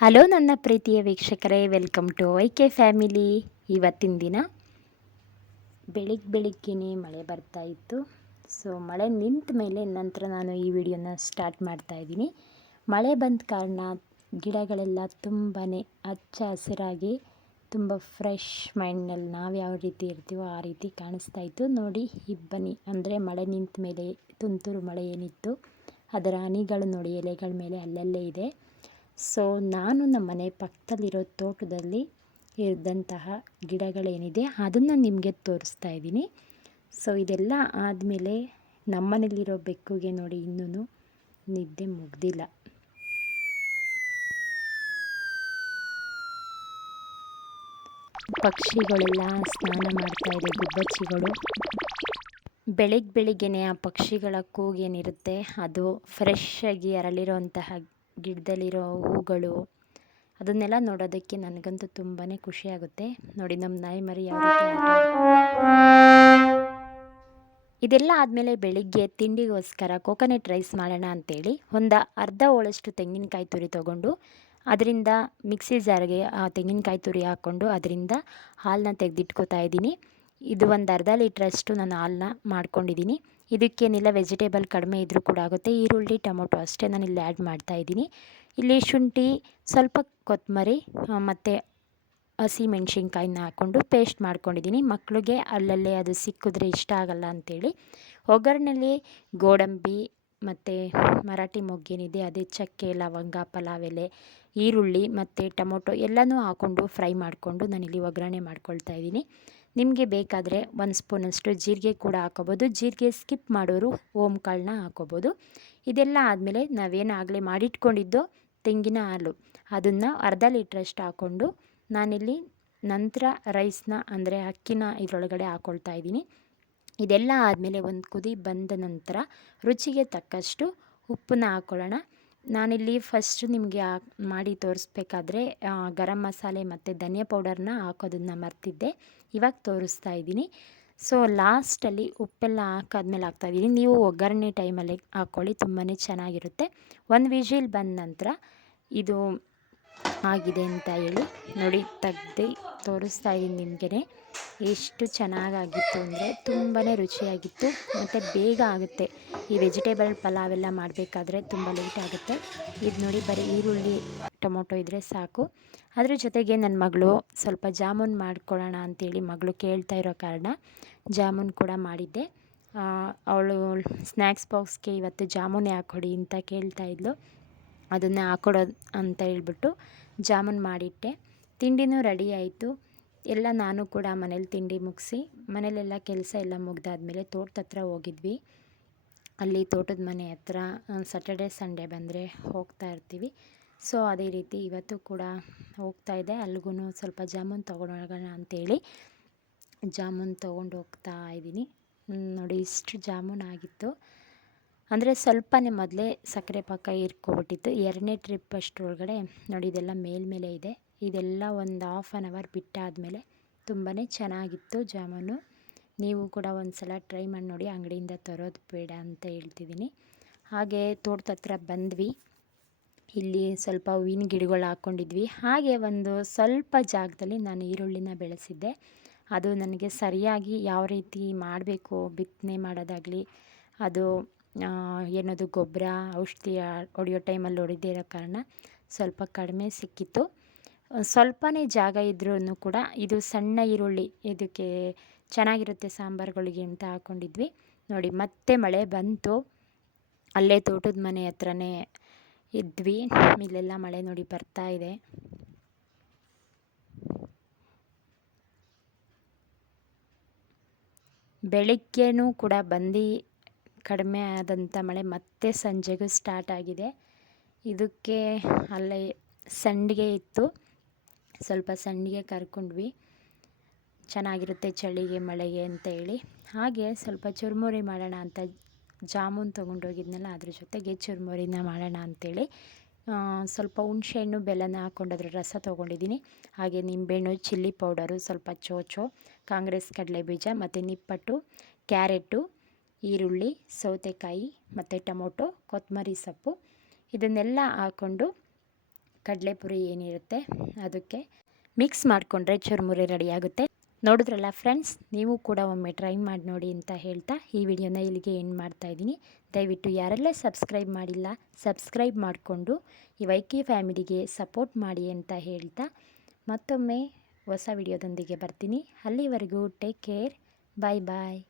Hello ನನ್ನ ಪ್ರೀತಿಯ ವೀಕ್ಷಕರೇ, ವೆಲ್ಕಮ್ ಟು ವೈಕೆ ಫ್ಯಾಮಿಲಿ. ಇವತ್ತಿನ ದಿನ ಬೆಳಿಗ್ಗೆನೇ ಮಳೆ ಬರ್ತಾ ಇತ್ತು. ಸೊ ಮಳೆ ನಿಂತ ಮೇಲೆ ನಂತರ ನಾನು ಈ ವಿಡಿಯೋನ ಸ್ಟಾರ್ಟ್ ಮಾಡ್ತಾ ಇದ್ದೀನಿ. ಮಳೆ ಬಂದ ಕಾರಣ ಗಿಡಗಳೆಲ್ಲ ತುಂಬಾ ಹಚ್ಚ ಹಸಿರಾಗಿ ತುಂಬ ಫ್ರೆಶ್ ಮೈಂಡ್ನಲ್ಲಿ ನಾವು ಯಾವ ರೀತಿ ಇರ್ತೀವೋ ಆ ರೀತಿ ಕಾಣಿಸ್ತಾ ಇತ್ತು. ನೋಡಿ, ಇಬ್ಬನಿ ಅಂದರೆ ಮಳೆ ನಿಂತ ಮೇಲೆ ತುಂತುರು ಮಳೆ ಏನಿತ್ತು ಅದರ ಹನಿಗಳು ನೋಡಿ ಎಲೆಗಳ ಮೇಲೆ ಅಲ್ಲಲ್ಲೇ ಇದೆ. ಸೊ ನಾನು ನಮ್ಮ ಮನೆ ಪಕ್ಕದಲ್ಲಿರೋ ತೋಟದಲ್ಲಿ ಇರಿದಂತಹ ಗಿಡಗಳೇನಿದೆ ಅದನ್ನು ನಿಮಗೆ ತೋರಿಸ್ತಾ ಇದ್ದೀನಿ. ಸೊ ಇದೆಲ್ಲ ಆದಮೇಲೆ ನಮ್ಮನೇಲಿರೋ ಬೆಕ್ಕುಗೆ ನೋಡಿ ಇನ್ನೂ ನಿದ್ದೆ ಮುಗ್ದಿಲ್ಲ. ಪಕ್ಷಿಗಳೆಲ್ಲ ಸ್ನಾನ ಮಾಡ್ತಾ ಇದೆ, ಗುಬ್ಬಚ್ಚಿಗಳು. ಬೆಳಿಗ್ಗೆನೆ ಆ ಪಕ್ಷಿಗಳ ಕೂಗೇನಿರುತ್ತೆ ಅದು ಫ್ರೆಶ್ ಆಗಿ ಅರಳಿರೋಂತಹ ಗಿಡದಲ್ಲಿರೋ ಹೂಗಳು, ಅದನ್ನೆಲ್ಲ ನೋಡೋದಕ್ಕೆ ನನಗಂತೂ ತುಂಬಾ ಖುಷಿಯಾಗುತ್ತೆ. ನೋಡಿ ನಮ್ಮ ನಾಯಿ ಮರಿ ಯಾವ ರೀತಿ ಇದೆಲ್ಲ ಆದಮೇಲೆ ಬೆಳಿಗ್ಗೆ ತಿಂಡಿಗೋಸ್ಕರ ಕೋಕೋನಟ್ ರೈಸ್ ಮಾಡೋಣ ಅಂತೇಳಿ ಒಂದು ಅರ್ಧ ಹೋಳಷ್ಟು ತೆಂಗಿನಕಾಯಿ ತುರಿ ತೊಗೊಂಡು ಅದರಿಂದ ಮಿಕ್ಸಿ ಜಾರ್ಗೆ ಆ ತೆಂಗಿನಕಾಯಿ ತುರಿ ಹಾಕ್ಕೊಂಡು ಅದರಿಂದ ಹಾಲನ್ನ ತೆಗೆದಿಟ್ಕೋತಾ ಇದ್ದೀನಿ. ಇದು ಒಂದು ಅರ್ಧ ಲೀಟ್ರಷ್ಟು ನಾನು ಹಾಲನ್ನ ಮಾಡ್ಕೊಂಡಿದ್ದೀನಿ. ಇದಕ್ಕೇನಿಲ್ಲ, ವೆಜಿಟೇಬಲ್ ಕಡಿಮೆ ಇದ್ದರೂ ಕೂಡ ಆಗುತ್ತೆ. ಈರುಳ್ಳಿ, ಟೊಮೊಟೊ ಅಷ್ಟೇ ನಾನು ಇಲ್ಲಿ ಆ್ಯಡ್ ಮಾಡ್ತಾಯಿದ್ದೀನಿ. ಇಲ್ಲಿ ಶುಂಠಿ, ಸ್ವಲ್ಪ ಕೊತ್ತಂಬರಿ ಮತ್ತು ಹಸಿ ಮೆಣಸಿನ್ಕಾಯಿನ ಹಾಕ್ಕೊಂಡು ಪೇಸ್ಟ್ ಮಾಡ್ಕೊಂಡಿದ್ದೀನಿ. ಮಕ್ಕಳಿಗೆ ಅಲ್ಲಲ್ಲೇ ಅದು ಸಿಕ್ಕಿದ್ರೆ ಇಷ್ಟ ಆಗಲ್ಲ ಅಂಥೇಳಿ ಒಗ್ಗರಣೆಯಲ್ಲಿ ಗೋಡಂಬಿ ಮತ್ತು ಮರಾಠಿ ಮೊಗ್ಗೇನಿದೆ ಅದೇ ಚಕ್ಕೆ, ಲವಂಗ, ಪಲಾವ್ ಎಲೆ, ಈರುಳ್ಳಿ ಮತ್ತು ಟೊಮೊಟೊ ಎಲ್ಲನೂ ಹಾಕ್ಕೊಂಡು ಫ್ರೈ ಮಾಡಿಕೊಂಡು ನಾನಿಲ್ಲಿ ಒಗ್ಗರಣೆ ಮಾಡ್ಕೊಳ್ತಾ ಇದ್ದೀನಿ. ನಿಮಗೆ ಬೇಕಾದರೆ 1 ಸ್ಪೂನಷ್ಟು ಜೀರಿಗೆ ಕೂಡ ಹಾಕೋಬೋದು. ಜೀರಿಗೆ ಸ್ಕಿಪ್ ಮಾಡೋರು ಓಂಕಾಳನ್ನ ಹಾಕೋಬೋದು. ಇದೆಲ್ಲ ಆದಮೇಲೆ ನಾವೇನು ಆಗಲೇ ಮಾಡಿಟ್ಕೊಂಡಿದ್ದೋ ತೆಂಗಿನ ಹಾಲು ಅದನ್ನು ಅರ್ಧ ಲೀಟ್ರಷ್ಟು ಹಾಕ್ಕೊಂಡು ನಾನಿಲ್ಲಿ ನಂತರ ರೈಸ್ನ ಅಂದರೆ ಅಕ್ಕಿನ ಇದರೊಳಗಡೆ ಹಾಕ್ಕೊಳ್ತಾ ಇದ್ದೀನಿ. ಇದೆಲ್ಲ ಆದಮೇಲೆ ಒಂದು ಕುದಿ ಬಂದ ನಂತರ ರುಚಿಗೆ ತಕ್ಕಷ್ಟು ಉಪ್ಪನ್ನ ಹಾಕ್ಕೊಳ್ಳೋಣ. ನಾನಿಲ್ಲಿ ಫಸ್ಟ್ ನಿಮಗೆ ಮಾಡಿ ತೋರಿಸ್ಬೇಕಾದ್ರೆ ಗರಂ ಮಸಾಲೆ ಮತ್ತು ಧನಿಯಾ ಪೌಡರ್ನ ಹಾಕೋದನ್ನು ಮರ್ತಿದ್ದೆ, ಇವಾಗ ತೋರಿಸ್ತಾ ಇದ್ದೀನಿ. ಸೊ ಲಾಸ್ಟಲ್ಲಿ ಉಪ್ಪೆಲ್ಲ ಹಾಕಾದ್ಮೇಲೆ ಹಾಕ್ತಾಯಿದ್ದೀನಿ. ನೀವು ಒಗ್ಗರಣೆ ಟೈಮಲ್ಲಿ ಹಾಕ್ಕೊಳ್ಳಿ, ತುಂಬಾ ಚೆನ್ನಾಗಿರುತ್ತೆ. ಒಂದು ವಿಜಿಲ್ ಬಂದ ನಂತರ ಇದು ಆಗಿದೆ ಅಂತ ಹೇಳಿ ನೋಡಿ ತೆಗ್ದು ತೋರಿಸ್ತಾ ಇದ್ದೀನಿ ನಿಮಗೇ. ಎಷ್ಟು ಚೆನ್ನಾಗಾಗಿತ್ತು ಅಂದರೆ ತುಂಬಾ ರುಚಿಯಾಗಿತ್ತು ಮತ್ತು ಬೇಗ ಆಗುತ್ತೆ. ಈ ವೆಜಿಟೇಬಲ್ ಪಲಾವ್ ಎಲ್ಲ ಮಾಡಬೇಕಾದ್ರೆ ತುಂಬ ಲೇಟ್ ಆಗುತ್ತೆ. ಇದು ನೋಡಿ ಬರೀ ಈರುಳ್ಳಿ ಟೊಮೊಟೊ ಇದ್ದರೆ ಸಾಕು. ಅದ್ರ ಜೊತೆಗೆ ನನ್ನ ಮಗಳು ಸ್ವಲ್ಪ ಜಾಮೂನ್ ಮಾಡ್ಕೊಳ್ಳೋಣ ಅಂಥೇಳಿ ಮಗಳು ಕೇಳ್ತಾ ಇರೋ ಕಾರಣ ಜಾಮೂನ್ ಕೂಡ ಮಾಡಿದ್ದೆ. ಅವಳು ಸ್ನ್ಯಾಕ್ಸ್ ಬಾಕ್ಸ್ಗೆ ಇವತ್ತು ಜಾಮೂನೇ ಹಾಕ್ಕೊಡಿ ಅಂತ ಕೇಳ್ತಾ ಇದ್ಲು. ಅದನ್ನು ಹಾಕ್ಕೊಡೋದು ಅಂತ ಹೇಳ್ಬಿಟ್ಟು ಜಾಮೂನ್ ಮಾಡಿಟ್ಟೆ. ತಿಂಡಿನೂ ರೆಡಿ ಆಯಿತು. ಎಲ್ಲ ನಾನು ಕೂಡ ಮನೇಲಿ ತಿಂಡಿ ಮುಗಿಸಿ ಮನೇಲೆಲ್ಲ ಕೆಲಸ ಎಲ್ಲ ಮುಗ್ದಾದ್ಮೇಲೆ ತೋಟದ ಹತ್ರ ಹೋಗಿದ್ವಿ. ಅಲ್ಲಿ ತೋಟದ ಮನೆ ಹತ್ರ ಸ್ಯಾಟರ್ಡೆ ಸಂಡೇ ಬಂದರೆ ಹೋಗ್ತಾ ಇರ್ತೀವಿ. ಸೊ ಅದೇ ರೀತಿ ಇವತ್ತು ಕೂಡ ಹೋಗ್ತಾಯಿದ್ದೆ. ಅಲ್ಲಿಗೂ ಸ್ವಲ್ಪ ಜಾಮೂನ್ ತೊಗೊಂಡೋಗೋಣ ಅಂಥೇಳಿ ಜಾಮೂನ್ ತೊಗೊಂಡು ಹೋಗ್ತಾ ಇದ್ದೀನಿ. ನೋಡಿ ಇಷ್ಟು ಜಾಮೂನ್ ಆಗಿತ್ತು. ಅಂದರೆ ಸ್ವಲ್ಪನೇ ಮೊದಲೇ ಸಕ್ಕರೆ ಪಾಕ ಹೀರ್ಕೊಬಿಟ್ಟಿತ್ತು. 2ನೇ ಟ್ರಿಪ್ ಅಷ್ಟರೊಳಗಡೆ ನೋಡಿ ಇದೆಲ್ಲ ಮೇಲ್ಮೇಲೆ ಇದೆ. ಇದೆಲ್ಲ ಒಂದು ಹಾಫ್ ಆನ್ ಅವರ್ ಬಿಟ್ಟಾದಮೇಲೆ ತುಂಬಾ ಚೆನ್ನಾಗಿತ್ತು ಜಾಮೂನು. ನೀವು ಕೂಡ ಒಂದು ಸಲ ಟ್ರೈ ಮಾಡಿ ನೋಡಿ, ಅಂಗಡಿಯಿಂದ ತರೋದು ಬೇಡ ಅಂತ ಹೇಳ್ತಿದ್ದೀನಿ. ಹಾಗೆ ತೋಟದ ಹತ್ರ ಬಂದ್ವಿ. ಇಲ್ಲಿ ಸ್ವಲ್ಪ ಹೂವಿನ ಗಿಡಗಳು ಹಾಕ್ಕೊಂಡಿದ್ವಿ. ಹಾಗೆ ಒಂದು ಸ್ವಲ್ಪ ಜಾಗದಲ್ಲಿ ನಾನು ಈರುಳ್ಳಿನ ಬೆಳೆಸಿದ್ದೆ. ಅದು ನನಗೆ ಸರಿಯಾಗಿ ಯಾವ ರೀತಿ ಮಾಡಬೇಕು ಬಿತ್ತನೆ ಮಾಡೋದಾಗಲಿ ಅದು ಏನದು ಗೊಬ್ಬರ ಔಷಧಿ ಹೊಡೆಯೋ ಟೈಮಲ್ಲಿ ಹೊಡೆದೇ ಇರೋ ಕಾರಣ ಸ್ವಲ್ಪ ಕಡಿಮೆ ಸಿಕ್ಕಿತ್ತು. ಸ್ವಲ್ಪನೇ ಜಾಗ ಇದ್ರೂ ಕೂಡ ಇದು ಸಣ್ಣ ಈರುಳ್ಳಿ ಇದಕ್ಕೆ ಚೆನ್ನಾಗಿರುತ್ತೆ ಸಾಂಬಾರುಗಳಿಗೆ ಅಂತ ಹಾಕ್ಕೊಂಡಿದ್ವಿ. ನೋಡಿ ಮತ್ತೆ ಮಳೆ ಬಂತು. ಅಲ್ಲೇ ತೋಟದ ಮನೆ ಹತ್ರನೇ ಇದ್ವಿ. ಇಲ್ಲೆಲ್ಲ ಮಳೆ ನೋಡಿ ಬರ್ತಾ ಇದೆ. ಬೆಳಿಗ್ಗೆನೂ ಕೂಡ ಬಂದು ಕಡಿಮೆ ಆದಂಥ ಮಳೆ ಮತ್ತೆ ಸಂಜೆಗೂ ಸ್ಟಾರ್ಟ್ ಆಗಿದೆ. ಇದಕ್ಕೆ ಅಲ್ಲೇ ಸಂಡಿಗೆ ಇತ್ತು, ಸ್ವಲ್ಪ ಸಂಡಿಗೆ ಕರ್ಕೊಂಡ್ವಿ. ಚೆನ್ನಾಗಿರುತ್ತೆ ಚಳಿಗೆ ಮಳೆಗೆ ಅಂತ ಹೇಳಿ. ಹಾಗೆ ಸ್ವಲ್ಪ ಚುರುಮುರಿ ಮಾಡೋಣ ಅಂತ ಜಾಮೂನ್ ತೊಗೊಂಡೋಗಿದ್ನಲ್ಲ ಅದ್ರ ಜೊತೆಗೆ ಚುರುಮುರಿನ ಮಾಡೋಣ ಅಂಥೇಳಿ ಸ್ವಲ್ಪ ಹುಣಸೆಹಣ್ಣು ಬೆಲ್ಲನ ಹಾಕ್ಕೊಂಡು ಅದ್ರ ರಸ ತೊಗೊಂಡಿದ್ದೀನಿ. ಹಾಗೆ ನಿಂಬೆಹಣ್ಣು, ಚಿಲ್ಲಿ ಪೌಡರು, ಸ್ವಲ್ಪ ಚೋಚೋ, ಕಾಂಗ್ರೆಸ್ ಕಡಲೆಬೀಜ ಮತ್ತು ನಿಪ್ಪಟ್ಟು, ಕ್ಯಾರೆಟು, ಈರುಳ್ಳಿ, ಸೌತೆಕಾಯಿ ಮತ್ತು ಟೊಮೊಟೊ, ಕೊತ್ತಂಬರಿ ಸೊಪ್ಪು ಇದನ್ನೆಲ್ಲ ಹಾಕ್ಕೊಂಡು ಕಡಲೆಪುರಿ ಏನಿರುತ್ತೆ ಅದಕ್ಕೆ ಮಿಕ್ಸ್ ಮಾಡಿಕೊಂಡ್ರೆ ಚುರುಮುರಿ ರೆಡಿಯಾಗುತ್ತೆ. ನೋಡಿದ್ರಲ್ಲ ಫ್ರೆಂಡ್ಸ್, ನೀವು ಕೂಡ ಒಮ್ಮೆ ಟ್ರೈ ಮಾಡಿ ನೋಡಿ ಅಂತ ಹೇಳ್ತಾ ಈ ವಿಡಿಯೋನ ಇಲ್ಲಿಗೆ ಎಂಡ್ ಮಾಡ್ತಾಯಿದ್ದೀನಿ. ದಯವಿಟ್ಟು ಯಾರೆಲ್ಲ ಸಬ್ಸ್ಕ್ರೈಬ್ ಮಾಡಿಲ್ಲ ಸಬ್ಸ್ಕ್ರೈಬ್ ಮಾಡಿಕೊಂಡು ಈ ವೈಕಿ ಫ್ಯಾಮಿಲಿಗೆ ಸಪೋರ್ಟ್ ಮಾಡಿ ಅಂತ ಹೇಳ್ತಾ ಮತ್ತೊಮ್ಮೆ ಹೊಸ ವಿಡಿಯೋದೊಂದಿಗೆ ಬರ್ತೀನಿ. ಅಲ್ಲಿವರೆಗೂ ಟೇಕ್ ಕೇರ್. ಬಾಯ್ ಬಾಯ್.